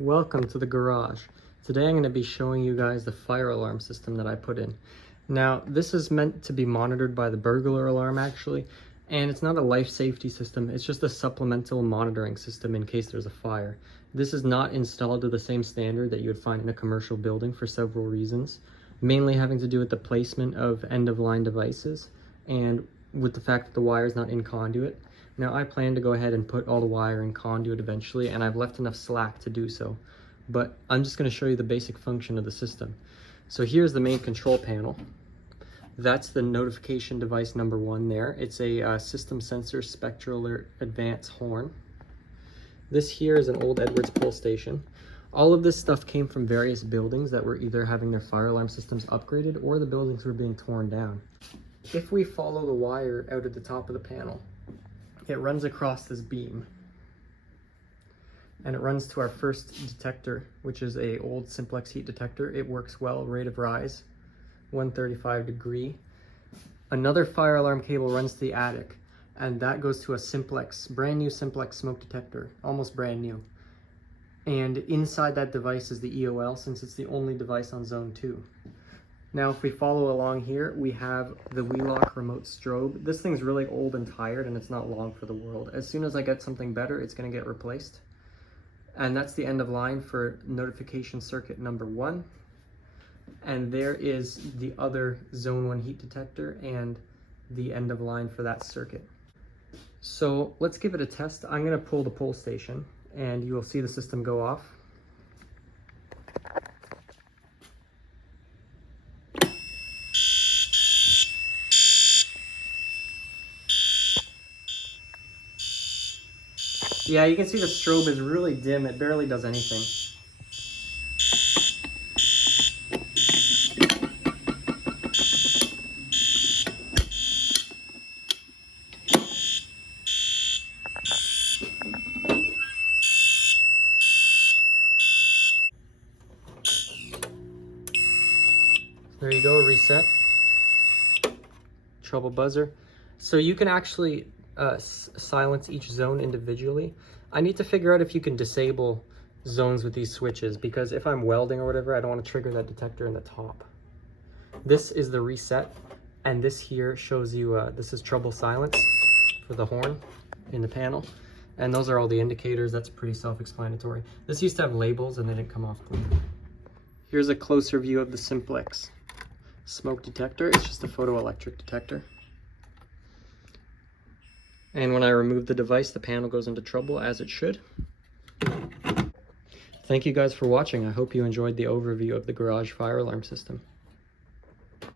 Welcome to the garage. Today I'm going to be showing you guys the fire alarm system that I put in. Now this is meant to be monitored by the burglar alarm actually, and it's not a life safety system, it's just a supplemental monitoring system in case there's a fire. This is not installed to the same standard that you would find in a commercial building for several reasons, mainly having to do with the placement of end-of-line devices and with the fact that the wire is not in conduit. Now I plan to go ahead and put all the wire in conduit eventually, and I've left enough slack to do so. But I'm just going to show you the basic function of the system. So here's the main control panel. That's the notification device number 1 there. It's a system sensor spectral alert advance horn. This here is an old Edwards pull station. All of this stuff came from various buildings that were either having their fire alarm systems upgraded or the buildings were being torn down. If we follow the wire out at the top of the panel, it runs across this beam and it runs to our first detector, which is a old simplex heat detector. It works well, rate of rise 135 degree. Another fire alarm cable runs to the attic, and that goes to a simplex, brand new simplex smoke detector, almost brand new. And inside that device is the EOL, since it's the only device on zone 2. Now, if we follow along here, we have the Wheelock remote strobe. This thing's really old and tired, and it's not long for the world. As soon as I get something better, it's going to get replaced. And that's the end of line for notification circuit number 1. And there is the other zone 1 heat detector and the end of line for that circuit. So let's give it a test. I'm going to pull the pull station, and you will see the system go off. Yeah, you can see the strobe is really dim. It barely does anything. There you go, reset. Trouble buzzer. So you can actually silence each zone individually. I need to figure out if you can disable zones with these switches, because if I'm welding or whatever, I don't want to trigger that detector in the top. This is the reset, and this here shows you, this is trouble silence for the horn in the panel. And those are all the indicators. That's pretty self-explanatory. This used to have labels and they didn't come off clean. Here's a closer view of the simplex smoke detector. It's just a photoelectric detector. And when I remove the device, the panel goes into trouble, as it should. Thank you guys for watching. I hope you enjoyed the overview of the garage fire alarm system.